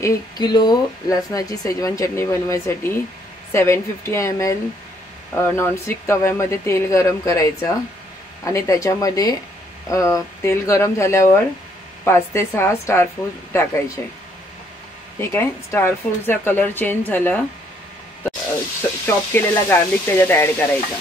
1 kilo लसणाची Schezwan चटणी बनवायसाठी 750 ml nonstick तव्यामध्ये तेल गरम करायचं आणि त्याच्यामध्ये तेल गरम झाल्यावर 5 ते 6 स्टार फूल टाकायचे। ठीक आहे, स्टार फूलचा कलर चेंज झाला तर चॉप केलेला गार्लिक त्याच्यात ॲड करायचा।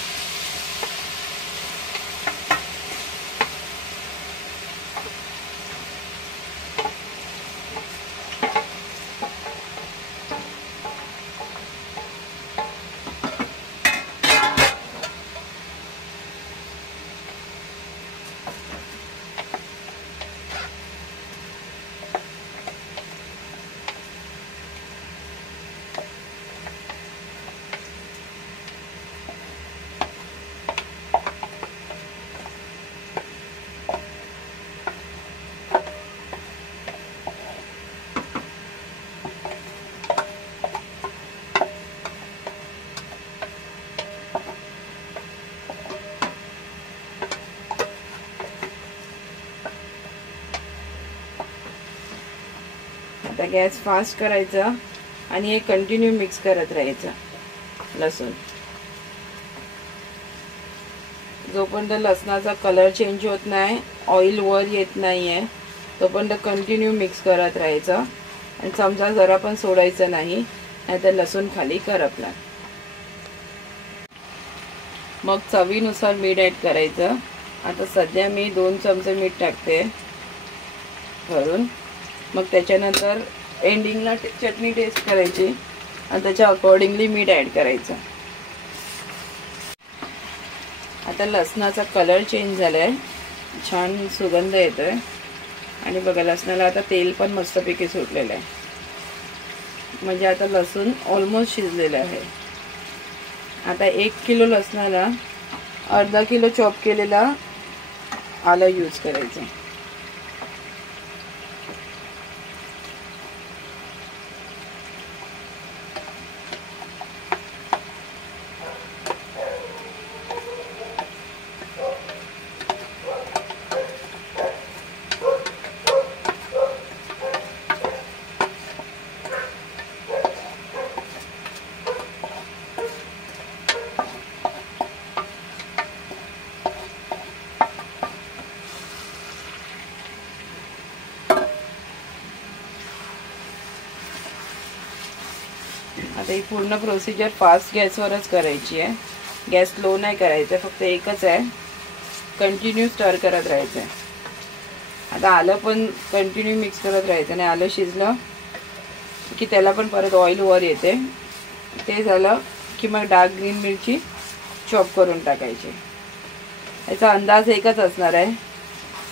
आता गॅस फास्ट करायचा आणि हे कंटिन्यू मिक्स करत राहायचं लसूण। जोपर्यंत लसणाचा कलर चेंज होत नाही, ऑइल वर येत नाहीये, तोपर्यंत कंटिन्यू मिक्स करत राहायचं आणि चमचा जरा पण सोडायचा नाही, नाहीतर लसूण खाली करपला। मग चवीनुसार मीठ ॲड करायचं। आता सध्या मी 2 चमचे मीठ टाकते भरून। मग त्याच्यानंतर एंडिंगला चटणी टेस्ट करायची आणि त्याच्या अकॉर्डिंगली मीठ ॲड करायचं। आता लसणाचा कलर चेंज झालाय, छान सुगंध येतोय आणि बघा लसणाला आता तेल पण मस्तपैकी सुटलेलं आहे, म्हणजे आता लसूण ऑलमोस्ट शिजलेलं आहे। आता 1 किलो लसणाला अर्धा किलो चॉप केलेला आलं यूज करायचं। आता ही पूर्ण प्रोसिजर फास्ट गॅसवरच करायची आहे, गॅस लो नाही करायचा, फक्त एकच आहे, कंटिन्यू स्टर करत राहायचं आहे। आता आलं पण कंटिन्यू मिक्स करत राहायचं आणि आलं शिजलं की त्याला पण परत ऑइल वर येते। ते झालं की मग डार्क ग्रीन मिरची चॉप करून टाकायची। याचा अंदाज एकच असणार आहे,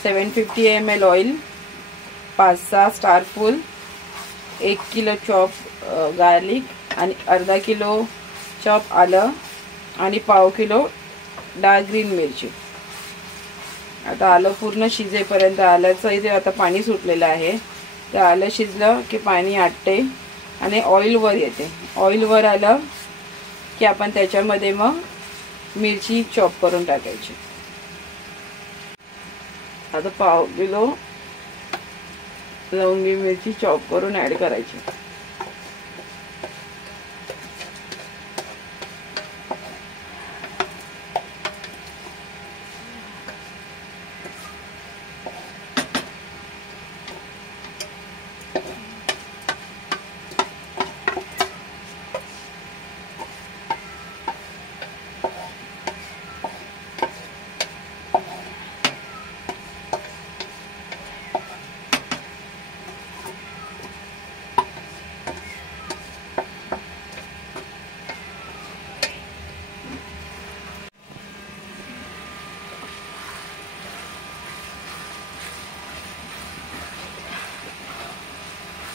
750 ml ऑइल, 5-6 स्टार फूल, 1 किलो चॉप गार्लिक आणि अर्धा किलो चॉप आलं आणि पाव किलो डार्क ग्रीन मिरची। आता आलं पूर्ण शिजेपर्यंत, आल्याचं इथे आता पाणी सुटलेलं आहे, तर आलं शिजलं की पाणी आटते आणि ऑइल वर येते। ऑइल वर आलं की आपण त्याच्यामध्ये मग मिरची चॉप करून टाकायची। आता पाव किलो लवंगी मिरची चॉप करून ॲड करायची।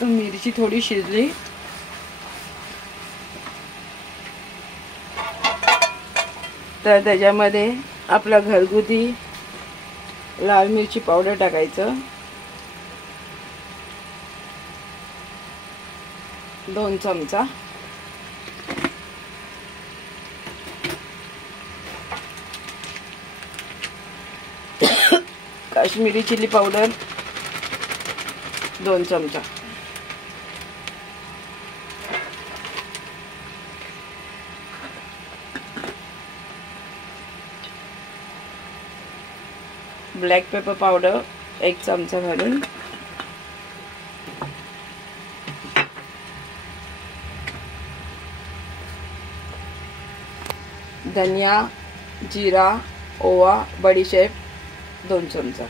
मिरची थोडी शिजली तर त्याच्यामध्ये आपला घरगुती लाल मिरची पावडर टाकायचं, 2 चमचा, काश्मीरी चिली पावडर 2 चमचा, ब्लॅक पेपर पावडर 1 चमचा घालून धनिया, जीरा, ओवा, बडीशेप 2 चमचा.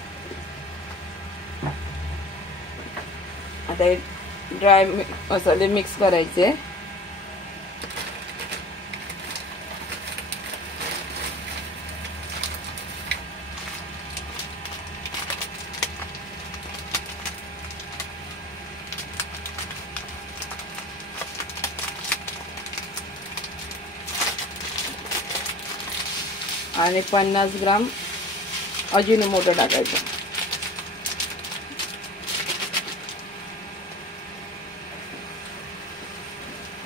आता हे ड्राय मसाले मिक्स करायचे. आणि 50 ग्राम अजिनोमोटो टाकायचं.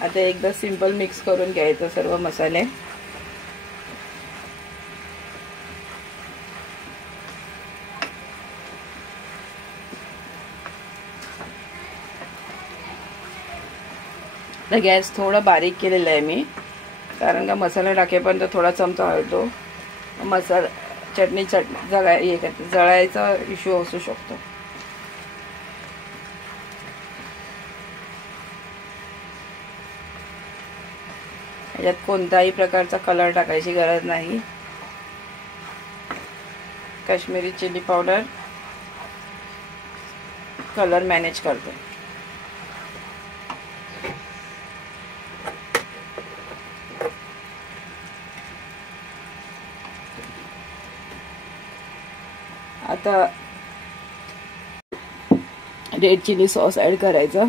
आता एकदा सिंपल मिक्स करून घ्यायचं सर्व मसाले. आता गॅस थोडा बारीक केलेला आहे मी, कारण का मसाला टाकेपर्यंत थोडा चमचा हलतो, मसाला चटणी जळायचा इश्यू असू शकतो. यात कोणताही प्रकारचा कलर टाकायची गरज नाही. Kashmiri chilli powder colour manage करते. आता रेड चिली सॉस ॲड करायचा,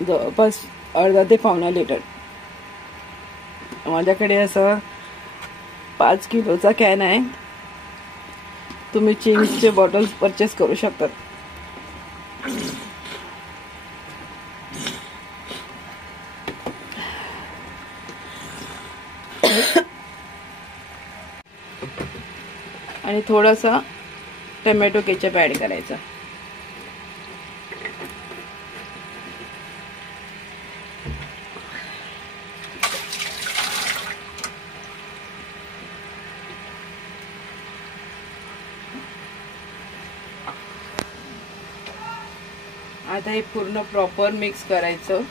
जवळपास अर्धा ते पावणा लिटर. माझ्याकडे असं 5 किलोचा कॅन आहे. तुम्ही चिंग्सचे बॉटल्स परचेस करू शकता. आणि थोडासा टोमॅटो केचप ॲड करायचा. आता हे पूर्ण प्रॉपर मिक्स करायचं.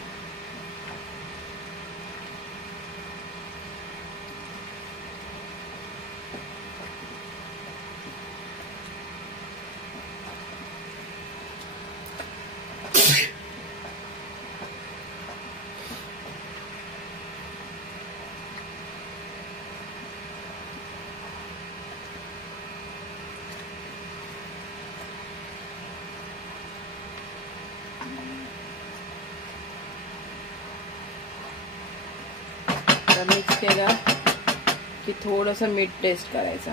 मिक्स केला की थोडंसं मीठ टेस्ट करायचं.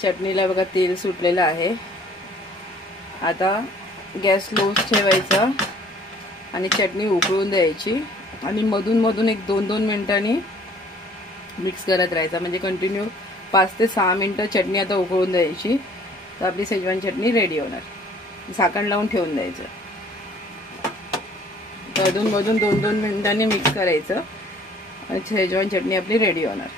चटणीला बघा तेल सुटलेलं आहे. आता गॅस लो ठेवायचा आणि चटणी उकळून द्यायची आणि मधून मधून 1-2 मिनिटांनी मिक्स करत राहायचा. म्हणजे कंटिन्यू 5 ते 6 मिनिटं चटणी आता उकळून द्यायची. तर आपली शेजवान चटणी रेडी होणार. झाकण लावून ठेवून द्यायचं. अधून मधून 2-2 मिनिटांनी मिक्स करायचं आणि शेजवान चटणी आपली रेडी होणार.